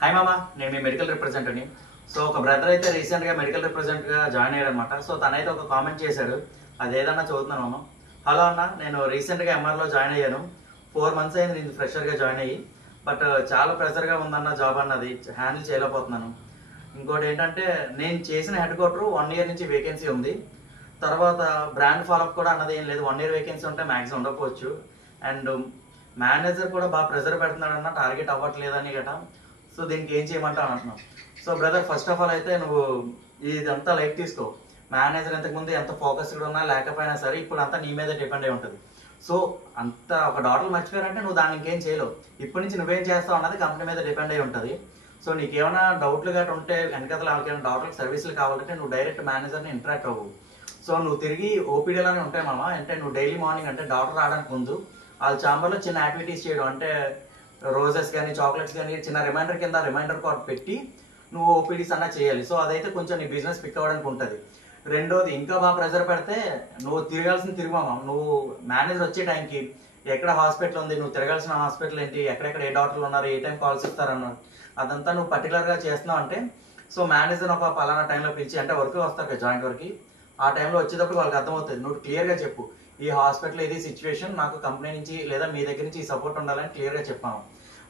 Hi మామ, నేను మీ medical రిప్రజెంటేటివ్ని. So ఒక బ్రదర్ అయితే రీసెంట్గా మెడికల్ రిప్రజెంటేటివ్గా జాయిన్ అయ్యాడు అనమాట. సో తనైతే ఒక కామెంట్ చేశాడు, అది ఏదన్నా చదువుతున్నాను మామ. హలో అన్న, నేను రీసెంట్గా ఎంఆర్లో జాయిన్ అయ్యాను. 4 months అయింది నేను ఫ్రెషర్గా జాయిన్ అయ్యి. బట్ చాలా ప్రెషర్గా ఉందన్న జాబ్ అన్నది, హ్యాండిల్ చేయలేకపోతున్నాను. ఇంకోటి ఏంటంటే నేను చేసిన హెడ్ క్వార్టర్ 1 year నుంచి వేకెన్సీ ఉంది. తర్వాత బ్రాండ్ ఫాలోఅప్ కూడా అన్నది ఏం లేదు, 1 year వేకెన్సీ ఉంటే మ్యాక్సిమం ఉండకపోవచ్చు. అండ్ మేనేజర్ కూడా బాగా ప్రెషర్ పెడుతున్నాడన్న, టార్గెట్ అవ్వట్లేదని గట. సో దీనికి ఏం చేయమంటావు అంటున్నావు. So brother, first of all అయితే నువ్వు ఇదంతా లైట్ తీసుకో. మేనేజర్ ఇంతకుముందు ఎంత ఫోకస్డ్ ఉన్నా లేకపోయినా సరే ఇప్పుడు అంతా నీ మీద డిపెండ్ అయి ఉంటుంది. సో అంత ఒక డాటర్ మర్చిపోయారంటే నువ్వు దాన్ని ఇంకేం చేయలేవు. ఇప్పటి నుంచి నువ్వేం చేస్తావు అన్నది కంపెనీ మీద డిపెండ్ అయి ఉంటుంది. సో నీకేమైనా డౌట్లు గట్రా ఉంటే వెనకతల వాళ్ళకైనా డాక్టర్కి సర్వీసులు కావాలంటే నువ్వు డైరెక్ట్ మేనేజర్ని ఇంటరాక్ట్ అవ్వు. సో నువ్వు తిరిగి ఓపీడీలోనే ఉంటాయి మామ. అంటే నువ్వు డైలీ మార్నింగ్ అంటే డాక్టర్ రావడానికి ముందు వాళ్ళ ఛాంబర్లో చిన్న యాక్టివిటీస్ చేయడం, అంటే రోజెస్ కానీ చాక్లెట్స్ కానీ చిన్న రిమైండర్ కింద రిమైండర్ కార్డ్ పెట్టి నువ్వు ఓపీడీస్ అన్నా చేయాలి. సో అదైతే కొంచెం నీ బిజినెస్ పిక్ అవ్వడానికి ఉంటుంది. రెండోది, ఇంకా బాగా ప్రెజర్ పెడితే నువ్వు తిరగాల్సిన తిరిగామా. నువ్వు మేనేజర్ వచ్చే టైంకి ఎక్కడ హాస్పిటల్ ఉంది, నువ్వు తిరగాల్సిన హాస్పిటల్ ఏంటి, ఎక్కడెక్కడ ఏ డాక్టర్లు ఉన్నారు, ఏ టైం కాల్స్ ఇస్తారన్నారు, అదంతా నువ్వు పర్టికులర్గా చేస్తున్నావు అంటే సో మేనేజర్ ఒక పలానా టైంలో పిలిచి, అంటే వర్క్ వస్తారు కదా జాయింట్ వర్క్కి, ఆ టైంలో వచ్చేటప్పుడు వాళ్ళకి అర్థమవుతుంది. నువ్వు క్లియర్గా చెప్పు, ఈ హాస్పిటల్ ఇది సిచ్యువేషన్, నాకు కంపెనీ నుంచి లేదా మీ దగ్గర నుంచి ఈ సపోర్ట్ ఉండాలని క్లియర్గా చెప్పాము.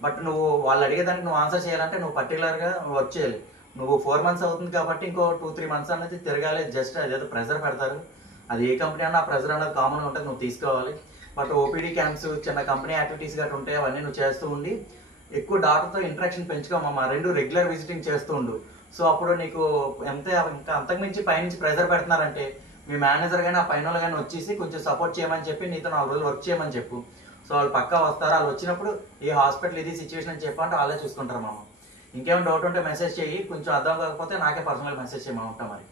బట్ నువ్వు వాళ్ళు అడిగేదానికి నువ్వు ఆన్సర్ చేయాలంటే నువ్వు పర్టికులర్గా వర్క్ చేయాలి. నువ్వు 4 months అవుతుంది కాబట్టి ఇంకో 2-3 months అనేది తిరగాలి. జస్ట్ అదేదో ప్రెజర్ పెడతారు, అది ఏ కంపెనీ అన్నా ఆ ప్రెజర్ అనేది కామన్ ఉంటుంది, నువ్వు తీసుకోవాలి. బట్ ఓపీడీ క్యాంప్స్, చిన్న కంపెనీ యాక్టివిటీస్ గట్రా ఉంటాయి, అవన్నీ నువ్వు చేస్తూ ఉండి ఎక్కువ డాక్టర్తో ఇంటరాక్షన్ పెంచుకోమమ్మా. 2 రెగ్యులర్ విజిటింగ్ చేస్తూ ఉండు. సో అప్పుడు నీకు ఇంకా అంతకుమించి పైనుంచి ప్రెజర్ పెడుతున్నారంటే మీ మేనేజర్ కానీ ఆ పైన వాళ్ళు కానీ వచ్చేసి కొంచెం సపోర్ట్ చేయమని చెప్పి నీతో 4 రోజులు వర్క్ చేయమని చెప్పు. సో వాళ్ళు పక్కా వస్తారు. వాళ్ళు వచ్చినప్పుడు ఈ హాస్పిటల్ ఇది సిచ్యువేషన్ అని చెప్పంటే వాళ్ళే చూసుకుంటారు మామ. ఇంకేమైనా డౌట్ ఉంటే మెసేజ్ చేయి, కొంచెం అర్థం కాకపోతే నాకే పర్సనల్ మెసేజ్ చేయమని ఉంటాం మరి.